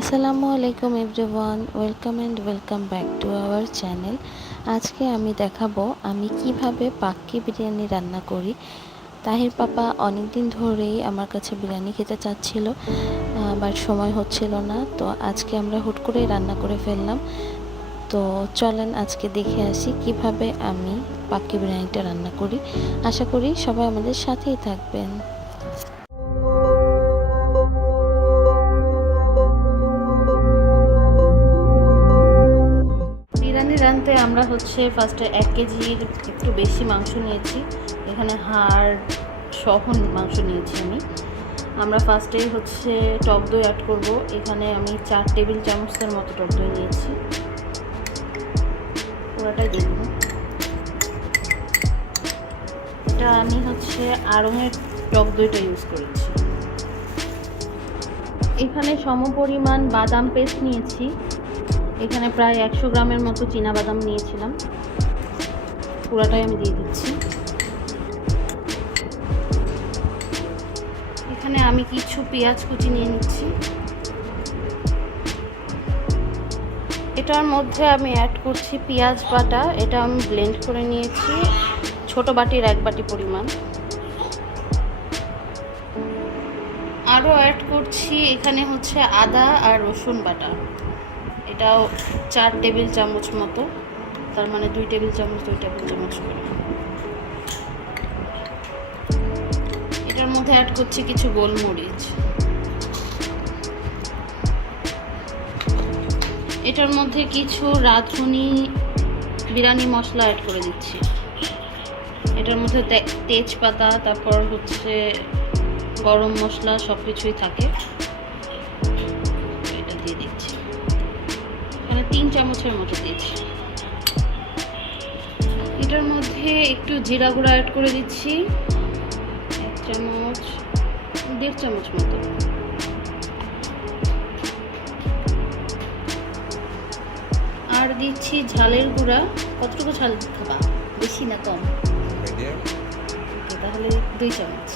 আসসালামু আলাইকুম everyone, welcome and welcome back to our channel. আজকে আমি দেখাবো আমি কিভাবে পাক্কি বিরিয়ানি রান্না করি। তাহির পাপা অনেক দিন ধরেই আমার কাছে বিরিয়ানি খেতে চাচ্ছিল, বাট সময় হচ্ছিল না। তো আজকে আমরা হুট করেই রান্না করে ফেললাম। তো চলেন আজকে দেখে আসি কিভাবে আমি পাক্কি বিরিয়ানিটা রান্না করি। আশা করি সবাই আমাদের সাথেই থাকবেন। বিরিয়ানি রাঁধতে আমরা ফার্স্টে 1 কেজির একটু বেশি মাংস নিয়েছি। এখানে হাড় সহ মাংস নিয়েছি আমরা ফার্স্টেই টক দই অ্যাড করব। এখানে আমি 4 টেবিল চামচের মতো টক দই নিয়েছি, পুরোটাই দিয়ে দেব। এটা আমি আড়ংয়ের টক দইটা ইউজ করেছি। এখানে সমপরিমাণ বাদাম পেস্ট নিয়েছি। এখানে প্রায় 100 গ্রামের মতো চীনাবাদাম নিয়েছিলাম, পুরাটাই আমি দিয়ে দিচ্ছি। এখানে আমি কিছু পেঁয়াজ কুচি নিয়ে নিচ্ছি। এটার মধ্যে আমি অ্যাড করছি পেঁয়াজ বাটা। এটা আমি ব্লেন্ড করে নিয়েছি, ছোট বাটির 1 বাটি পরিমাণ। আরও অ্যাড করছি এখানে আদা আর রসুন বাটা। এটাও 4 টেবিল চামচ মতো, তার মানে 2 টেবিল চামচ করে। এটার মধ্যে অ্যাড করছি কিছু গোলমরিচ। এটার মধ্যে কিছু রাঁধুনি বিরিয়ানি মশলা অ্যাড করে দিচ্ছি। এটার মধ্যে তেজপাতা, তারপর গরম মশলা সব কিছুই থাকে। এটা দিয়ে দিচ্ছি, এখানে 3 চামচের মতো দিয়েছি। এটার মধ্যে একটু জিরা গুঁড়া অ্যাড করে দিচ্ছি, 1 চামচ 1.5 চামচ মতো। আর দিচ্ছি ঝালের গুঁড়া। কতটুকু ঝাল খাবা, বেশি না কম? তাহলে 2 চামচ।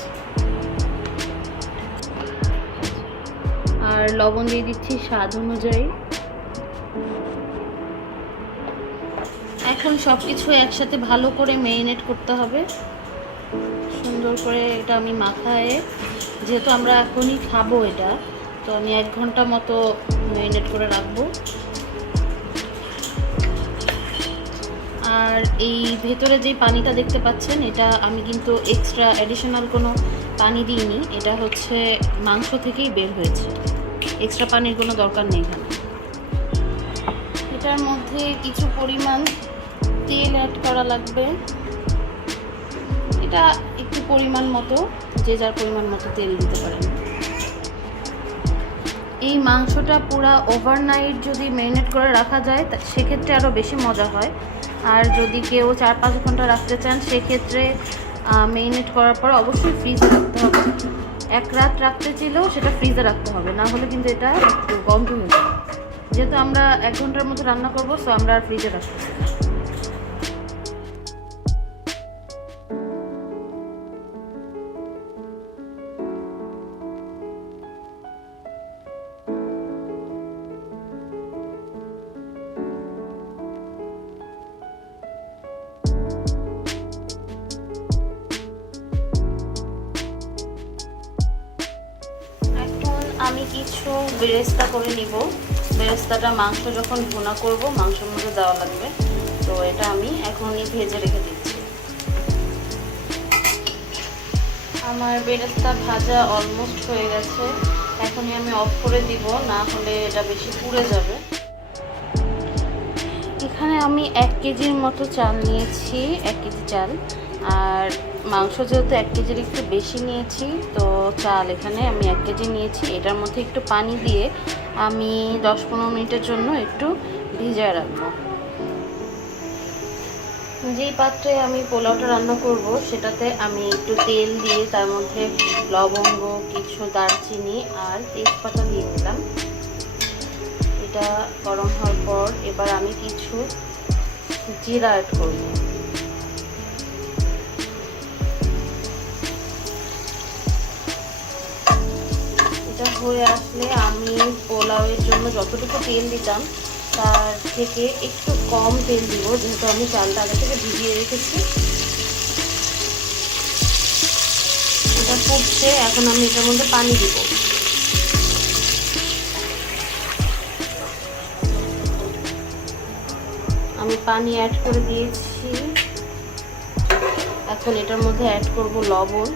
আর লবণ দিয়ে দিচ্ছি স্বাদ অনুযায়ী। এখন সব কিছু একসাথে ভালো করে ম্যারিনেট করতে হবে, সুন্দর করে। এটা আমি মাখায়, যেহেতু আমরা এখনই খাবো এটা, তো আমি 1 ঘন্টা মতো ম্যারিনেট করে রাখবো। আর এই ভেতরে যে পানিটা দেখতে পাচ্ছেন, এটা আমি কিন্তু এক্সট্রা অ্যাডিশনাল কোনো পানি দিইনি। এটা মাংস থেকেই বের হয়েছে, এক্সট্রা পানির কোনো দরকার নেই এখানে। এটার মধ্যে কিছু পরিমাণ তেল অ্যাড করা লাগবে। এটা একটু পরিমাণ মতো, যে যার পরিমাণ মতো তেল দিতে পারেন। এই মাংসটা পুরা ওভারনাইট যদি ম্যারিনেট করে রাখা যায় সেক্ষেত্রে আরও বেশি মজা হয়। আর যদি কেউ 4-5 ঘন্টা রাখতে চান সেক্ষেত্রে ম্যারিনেট করার পর অবশ্যই ফ্রিজে রাখতে হবে। 1 রাত রাখতে চাইলেও সেটা ফ্রিজে রাখতে হবে, না হলে কিন্তু এটা গন্ধ হয়ে যাবে। যেহেতু আমরা 1 ঘন্টার মতো রান্না করবো, সো আমরা আর ফ্রিজে রাখতে চাই না। আমি কিছু বেরেস্তা করে নিব। বেরেস্তাটা মাংস যখন ভুনা করব, মাংসের মধ্যে দেওয়া লাগবে। তো এটা আমি এখনই ভেজে রেখে দিচ্ছি। আমার বেরেস্তা ভাজা অলমোস্ট হয়ে গেছে, এখনই আমি অফ করে দিব, না হলে এটা বেশি পুড়ে যাবে। এখানে আমি 1 কেজির মতো চাল নিয়েছি, 1 কেজি চাল। আর মাংস যেহেতু 1 কেজির একটু বেশি নিয়েছি, তো চাল এখানে আমি 1 কেজি নিয়েছি। এটার মধ্যে একটু পানি দিয়ে আমি 10-15 মিনিটের জন্য একটু ভিজিয়ে রাখবো। যেই পাত্রে আমি পোলাওটা রান্না করব সেটাতে আমি একটু তেল দিয়ে তার মধ্যে লবঙ্গ, কিছু দারচিনি আর তেজপাতা দিয়ে দিলাম। এটা গরম হওয়ার পর এবার আমি কিছু জিরা অ্যাড করব। এটা হয়ে আসলে আমি পোলাওয়ের জন্য আমরা যতটুকু তেল দিতাম তার থেকে একটু কম তেল দিব, যেহেতু আমি চালটা আগে থেকে ভিজিয়ে রেখেছি। এটা ফুটছে, এখন আমি এটার মধ্যে পানি দিব। আমি পানি অ্যাড করে দিয়েছি। এখন এটার মধ্যে অ্যাড করব লবণ।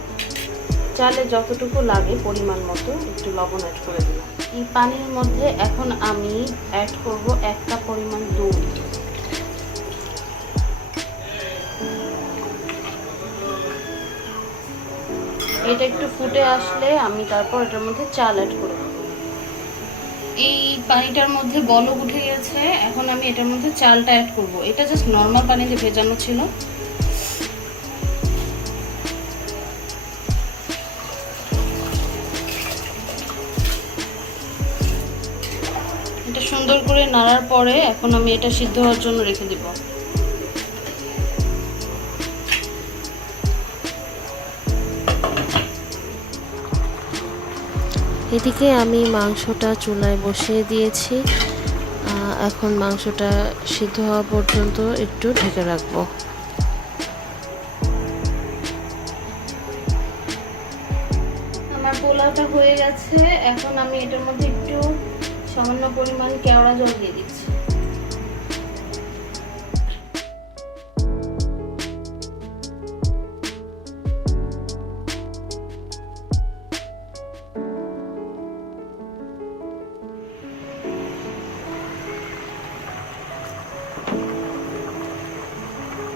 চালে যতটুকু লাগে পরিমাণ মতো একটু লবণ অ্যাড করে দিলাম। এই পানির মধ্যে এখন আমি অ্যাড করব 1 কাপ পরিমাণ দুধ। এটা একটু ফুটে আসলে আমি তারপর এটার মধ্যে চাল অ্যাড করব। এই পানিটার মধ্যে বলক উঠে গেছে, এখন আমি এটার মধ্যে চালটা অ্যাড করব। এটা জাস্ট নর্মাল পানিতে ভেজানো ছিল। এটা সুন্দর করে নাড়ার পরে এখন আমি এটা সিদ্ধ হওয়ার জন্য রেখে দিব। এদিকে আমি মাংসটা চুলায় বসিয়ে দিয়েছি। এখন মাংসটা সিদ্ধ হওয়া পর্যন্ত একটু ঢেকে রাখবো। আমার পোলাওটা হয়ে গেছে, এখন আমি এটার মধ্যে একটু সামান্য পরিমাণ কেওড়া জল দিয়ে দিচ্ছি।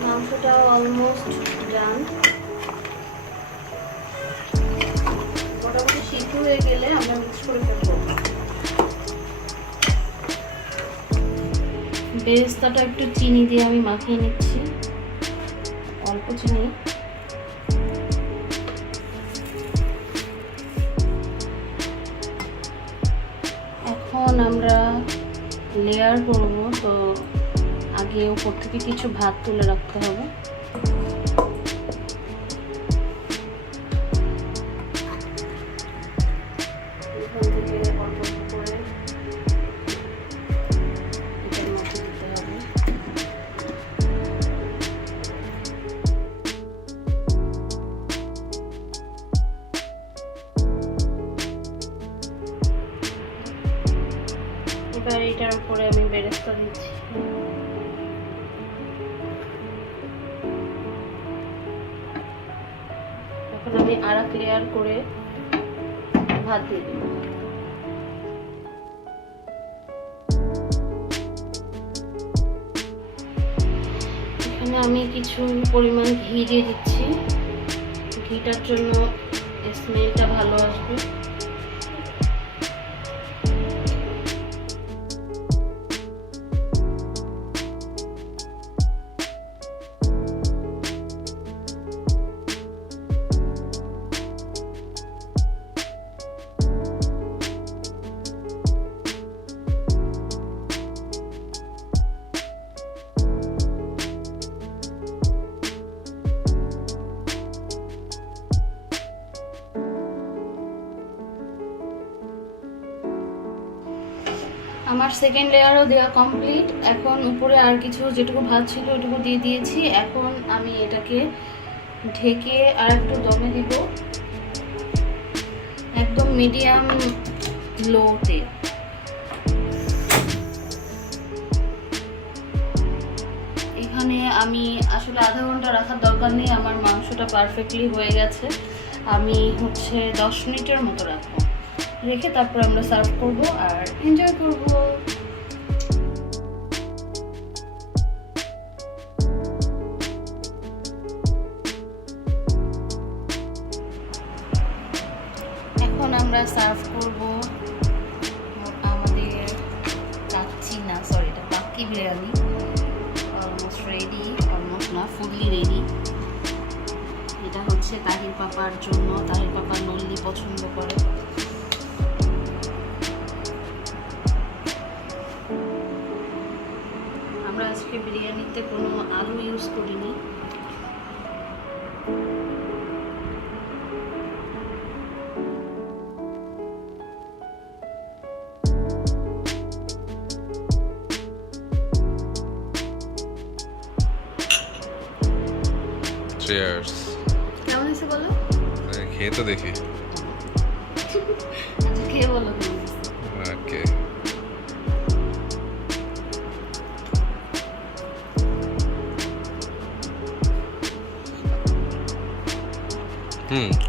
মাংসটা অলমোস্ট ডান। মোটামুটি সিদ্ধ হয়ে গেলে আমরা মিক্স করে ফেলবো। বেরেস্তাটা একটু চিনি দিয়ে আমি মাখিয়ে নিচ্ছি, অল্প চিনি। এখন আমরা লেয়ার করব, তো আগে উপর থেকে কিছু ভাত তুলে রাখতে হবে। এখান থেকে অল্প করে এটার মধ্যে দিতে হবে। এবার এটার উপরে আমি বেরেস্তা দিচ্ছি। এখন আমি আরেক লেয়ার করে ভাত দিয়ে দেব। এখানে আমি কিছু পরিমাণ ঘি দিয়ে দিচ্ছি, ঘিটার জন্য স্মেলটা ভালো আসবে। আমার সেকেন্ড লেয়ারও দেওয়া কমপ্লিট। এখন উপরে আর কিছু যেটুকু ভাত ছিল ওটুকু দিয়ে দিয়েছি। এখন আমি এটাকে ঢেকে আর একটু দমে দিব, একদম মিডিয়াম লোতে। এখানে আমি আসলে আধা ঘন্টা রাখার দরকার নেই, আমার মাংসটা পারফেক্টলি হয়ে গেছে। আমি 10 মিনিটের মতো রাখবো, রেখে তারপর আমরা সার্ভ করব আর এনজয় করব। এখন আমরা সার্ভ করব আমাদের pakki biryani. Almost ready, almost না, ফুললি রেডি। এটা হচ্ছে তাহির পাপার জন্য। তাহির পাপা নল্লি পছন্দ করে। আমরা আজকে বিরিয়ানিতে কোনো আলু ইউজ করিনি। চিয়ার্স। কেমন হয়েছে বলো? খেয়ে তো দেখি। আচ্ছা খেয়ে বলো। ওকে।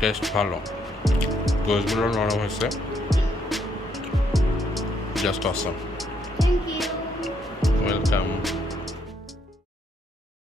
টেস্ট ভালো, গোশগুলো নরম হয়েছে, just awesome. Thank you. Welcome.